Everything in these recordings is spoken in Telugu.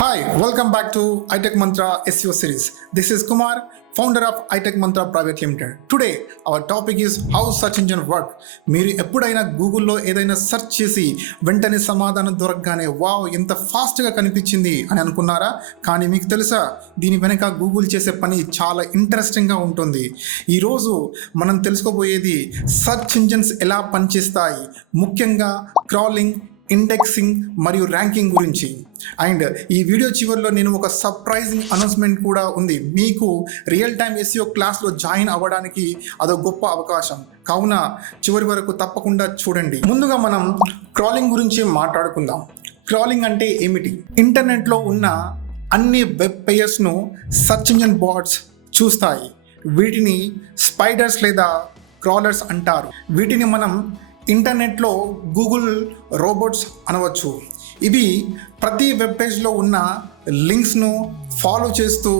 Hi, welcome back to iTech Mantra SEO series. This is Kumar, founder of iTech Mantra Private Limited. Today, our topic is how search engine work. మీరు ఎప్పుడైనా గూగుల్లో ఏదైనా సెర్చ్ చేసి వెంటనే సమాధానం దొరకగానే వావ్ ఎంత ఫాస్ట్గా కనిపించింది అని అనుకున్నారా? కానీ మీకు తెలుసా, దీని వెనక గూగుల్ చేసే పని చాలా ఇంట్రెస్టింగ్గా ఉంటుంది. ఈరోజు మనం తెలుసుకోబోయేది సెర్చ్ ఇంజిన్స్ ఎలా పనిచేస్తాయి, ముఖ్యంగా క్రాలింగ్, ఇండెక్సింగ్ మరియు ర్యాంకింగ్ గురించి. అండ్ ఈ వీడియో చివరిలో నేను ఒక సర్ప్రైజింగ్ అనౌన్స్మెంట్ కూడా ఉంది. మీకు రియల్ టైమ్ ఎస్ఈఓ క్లాస్లో జాయిన్ అవ్వడానికి అదో గొప్ప అవకాశం, కావున చివరి వరకు తప్పకుండా చూడండి. ముందుగా మనం క్రాలింగ్ గురించి మాట్లాడుకుందాం. క్రాలింగ్ అంటే ఏమిటి? ఇంటర్నెట్లో ఉన్న అన్ని వెబ్ పేజెస్ను సెర్చ్ ఇంజిన్ బాట్స్ చూస్తాయి. వీటిని స్పైడర్స్ లేదా క్రాలర్స్ అంటారు. వీటిని మనం ఇంటర్నెట్లో గూగుల్ రోబోట్స్ అనవచ్చు. ఇవి ప్రతి వెబ్ పేజ్లో ఉన్న లింక్స్ను ఫాలో చేస్తూ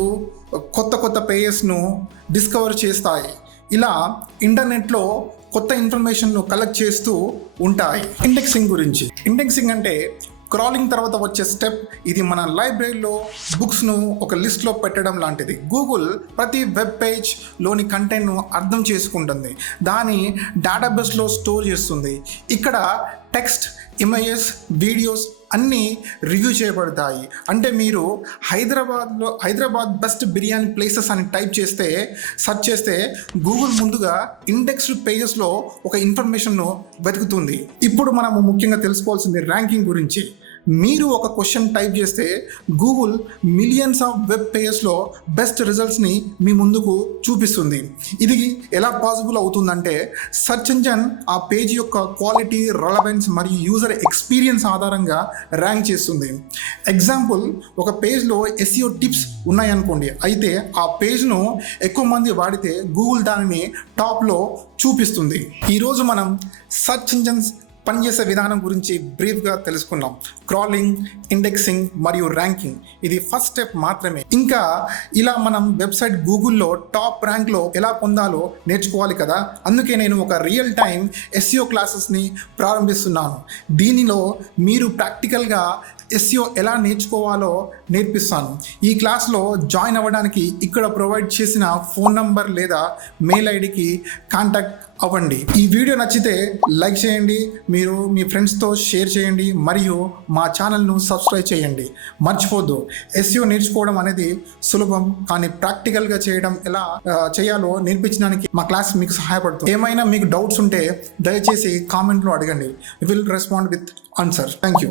కొత్త పేజెస్ను డిస్కవర్ చేస్తాయి. ఇలా ఇంటర్నెట్లో కొత్త ఇన్ఫర్మేషన్ను కలెక్ట్ చేస్తూ ఉంటాయి. ఇండెక్సింగ్ గురించి. ఇండెక్సింగ్ అంటే క్రాలింగ్ తర్వాత వచ్చే స్టెప్. ఇది మన లైబ్రరీలో బుక్స్ను ఒక లిస్ట్లో పెట్టడం లాంటిది. గూగుల్ ప్రతి వెబ్ పేజ్లోని కంటెంట్ను అర్థం చేసుకుంటుంది, దాని డేటాబేస్లో స్టోర్ చేస్తుంది. ఇక్కడ టెక్స్ట్, ఇమేజెస్, వీడియోస్ అన్నీ రివ్యూ చేయబడతాయి. అంటే మీరు హైదరాబాద్ బెస్ట్ బిర్యానీ ప్లేసెస్ అని టైప్ చేస్తే, సెర్చ్ చేస్తే గూగుల్ ముందుగా ఇండెక్స్డ్ పేజెస్లో ఒక ఇన్ఫర్మేషన్ను వెతుకుతుంది. ఇప్పుడు మనము ముఖ్యంగా తెలుసుకోవాల్సింది ర్యాంకింగ్ గురించి. మీరు ఒక క్వశ్చన్ టైప్ చేస్తే గూగుల్ మిలియన్స్ ఆఫ్ వెబ్ పేజెస్లో బెస్ట్ రిజల్ట్స్ని మీ ముందుకు చూపిస్తుంది. ఇది ఎలా పాసిబుల్ అవుతుందంటే, సెర్చ్ ఇంజన్ ఆ పేజ్ యొక్క క్వాలిటీ, రెలవెన్స్ మరియు యూజర్ ఎక్స్పీరియన్స్ ఆధారంగా ర్యాంక్ చేస్తుంది. ఎగ్జాంపుల్, ఒక పేజ్లో ఎస్ఈఓ టిప్స్ ఉన్నాయనుకోండి, అయితే ఆ పేజ్ను ఎక్కువ మంది వాడితే గూగుల్ దానిని టాప్లో చూపిస్తుంది. ఈరోజు మనం సెర్చ్ ఇంజన్స్ పనిచేసే విధానం గురించి బ్రీఫ్గా తెలుసుకున్నాం. క్రాలింగ్, ఇండెక్సింగ్ మరియు ర్యాంకింగ్. ఇది ఫస్ట్ స్టెప్ మాత్రమే. ఇంకా ఇలా మనం వెబ్సైట్ గూగుల్లో టాప్ ర్యాంక్లో ఎలా పొందాలో నేర్చుకోవాలి కదా. అందుకే నేను ఒక రియల్ టైం ఎస్ఈఓ క్లాసెస్ని ప్రారంభిస్తున్నాను. దీనిలో మీరు ప్రాక్టికల్గా ఎస్ఈఓ ఎలా నేర్చుకోవాలో నేర్పిస్తాను. ఈ క్లాస్లో జాయిన్ అవ్వడానికి ఇక్కడ ప్రొవైడ్ చేసిన ఫోన్ నంబర్ లేదా మెయిల్ ఐడికి కాంటాక్ట్ అవ్వండి. ఈ వీడియో నచ్చితే లైక్ చేయండి, మీరు మీ ఫ్రెండ్స్తో షేర్ చేయండి మరియు మా ఛానల్ను సబ్స్క్రైబ్ చేయండి. మర్చిపోద్దు, ఎస్ఈఓ నేర్చుకోవడం అనేది సులభం, కానీ ప్రాక్టికల్గా చేయడం ఎలా చేయాలో నేర్పించడానికి మా క్లాస్ మీకు సహాయపడుతుంది. ఏమైనా మీకు డౌట్స్ ఉంటే దయచేసి కామెంట్లో అడగండి. We will respond with answer. Thank you.